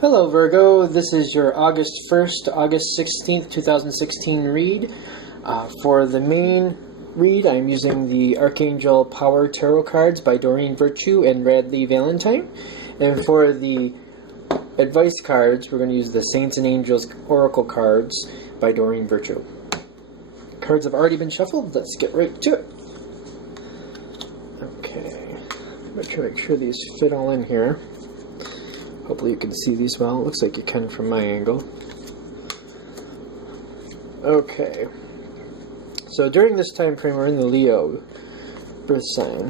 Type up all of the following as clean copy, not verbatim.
Hello Virgo, this is your August 1st to August 16th, 2016 read. For the main read, I'm using the Archangel Power Tarot cards by Doreen Virtue and Radley Valentine. And for the advice cards, we're going to use the Saints and Angels Oracle cards by Doreen Virtue. Cards have already been shuffled, let's get right to it. Okay, I'm going to try to make sure these fit all in here. Hopefully you can see these well. It looks like you can from my angle. Okay. So during this time frame, we're in the Leo birth sign,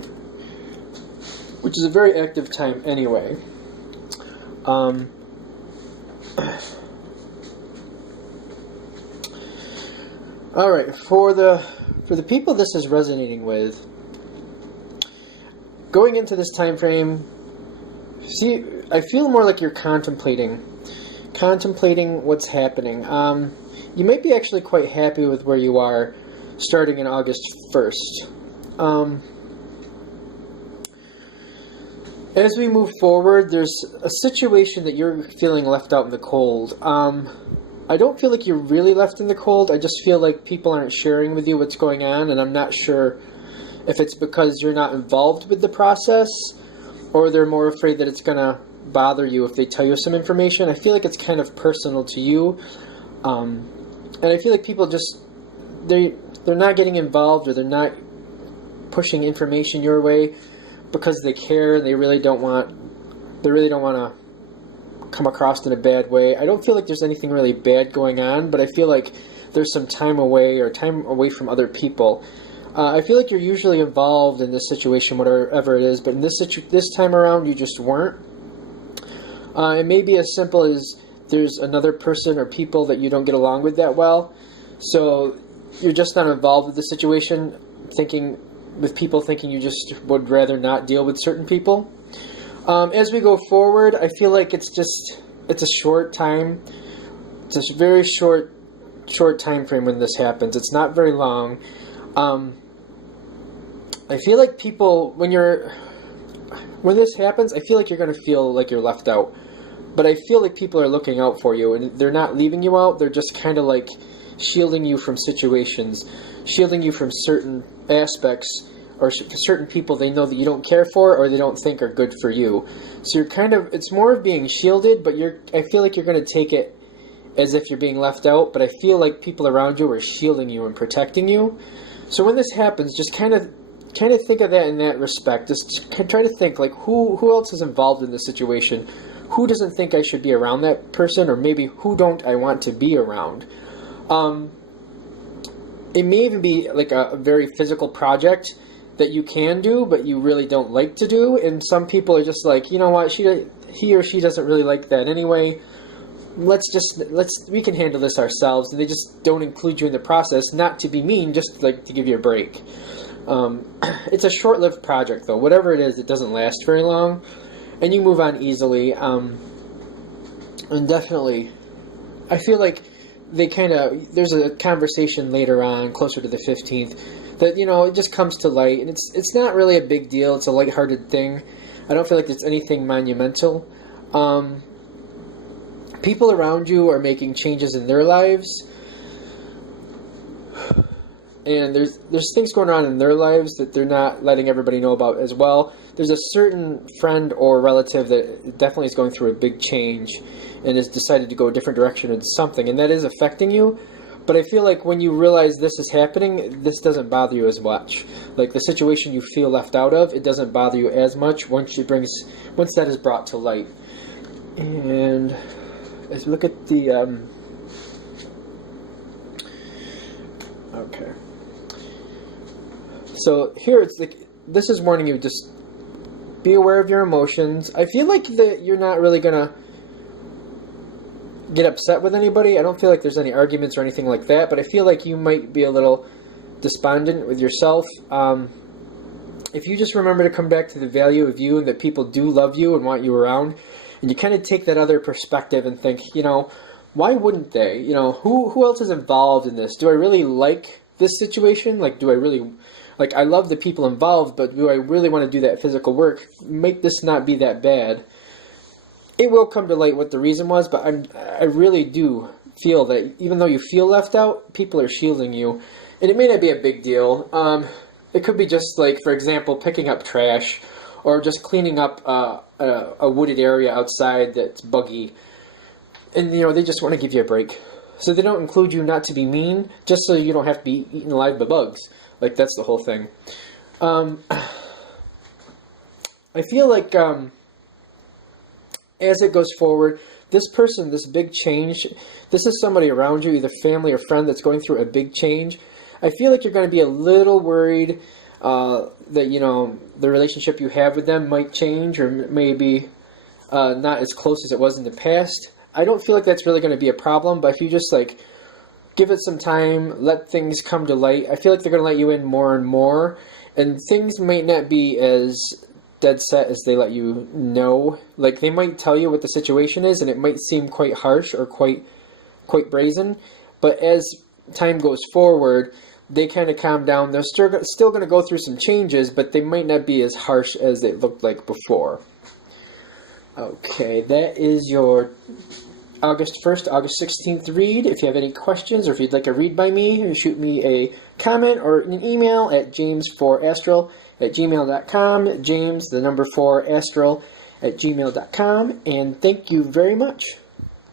which is a very active time anyway. Alright, for the people this is resonating with, going into this time frame, see, I feel more like you're contemplating what's happening. You might be actually quite happy with where you are starting in August 1st. As we move forward, there's a situation that you're feeling left out in the cold. I don't feel like you're really left in the cold. I just feel like people aren't sharing with you what's going on, and I'm not sure if it's because you're not involved with the process, or they're more afraid that it's going to bother you if they tell you some information. I feel like it's kind of personal to you. And I feel like people just, they're not getting involved, or they're not pushing information your way because they care, and they really don't want to come across in a bad way. I don't feel like there's anything really bad going on, but I feel like there's some time away from other people. I feel like you're usually involved in this situation, whatever it is, but in this time around, you just weren't. It may be as simple as there's another person or people that you don't get along with that well, so you're just not involved with the situation, with people thinking you just would rather not deal with certain people. As we go forward, I feel like it's a short time. It's a very short time frame when this happens. It's not very long. I feel like people, when this happens, I feel like you're going to feel like you're left out. But I feel like people are looking out for you, and they're not leaving you out. They're just kind of like shielding you from situations, shielding you from certain aspects, or certain people they know that you don't care for or they don't think are good for you. So it's more of being shielded, but I feel like you're going to take it as if you're being left out, but I feel like people around you are shielding you and protecting you. So when this happens, just kind of think of that in that respect. Just try to think, like, who else is involved in this situation? Who doesn't think I should be around that person? Or maybe who don't I want to be around? It may even be like a very physical project that you can do, but you really don't like to do. And some people are just like, you know what, he or she doesn't really like that anyway. We can handle this ourselves. And they just don't include you in the process, not to be mean, just like to give you a break. It's a short-lived project, though. Whatever it is, it doesn't last very long, and you move on easily. And definitely, I feel like there's a conversation later on, closer to the 15th, that, it just comes to light, and it's not really a big deal. It's a lighthearted thing. I don't feel like there's anything monumental. People around you are making changes in their lives, and there's things going on in their lives that they're not letting everybody know about as well. There's a certain friend or relative that definitely is going through a big change and has decided to go a different direction in something, and that is affecting you. But I feel like when you realize this is happening, this doesn't bother you as much. Like the situation you feel left out of, it doesn't bother you as much once that is brought to light. And as we look at the okay. So here it's like, this is warning you, just be aware of your emotions. I feel like that you're not really going to get upset with anybody. I don't feel like there's any arguments or anything like that, but I feel like you might be a little despondent with yourself. If you just remember to come back to the value of you and that people do love you and want you around, and you kind of take that other perspective and think, why wouldn't they? Who else is involved in this? Do I really like this situation? Like, do I really... Like, I love the people involved, but do I really want to do that physical work? Make this not be that bad. it will come to light what the reason was, but I really do feel that even though you feel left out, people are shielding you. And it may not be a big deal. It could be just like, for example, picking up trash or just cleaning up a wooded area outside that's buggy. And, you know, they just want to give you a break. So they don't include you not to be mean, just so you don't have to be eaten alive by bugs. Like, that's the whole thing. I feel like as it goes forward, this person, this big change, this is somebody around you, either family or friend, that's going through a big change. I feel like you're going to be a little worried that, you know, the relationship you have with them might change, or maybe not as close as it was in the past. I don't feel like that's really going to be a problem, but if you just, like, give it some time, let things come to light, I feel like they're going to let you in more and more, and things might not be as dead set as they let you know. Like, they might tell you what the situation is, and it might seem quite harsh or quite brazen, but as time goes forward, they kind of calm down. They're still going to go through some changes, but they might not be as harsh as they looked like before. Okay, that is your August 1st, August 16th read. If you have any questions, or if you'd like a read by me, shoot me a comment or an email at james4astral@gmail.com, james, the number 4, astral, @gmail.com, and thank you very much.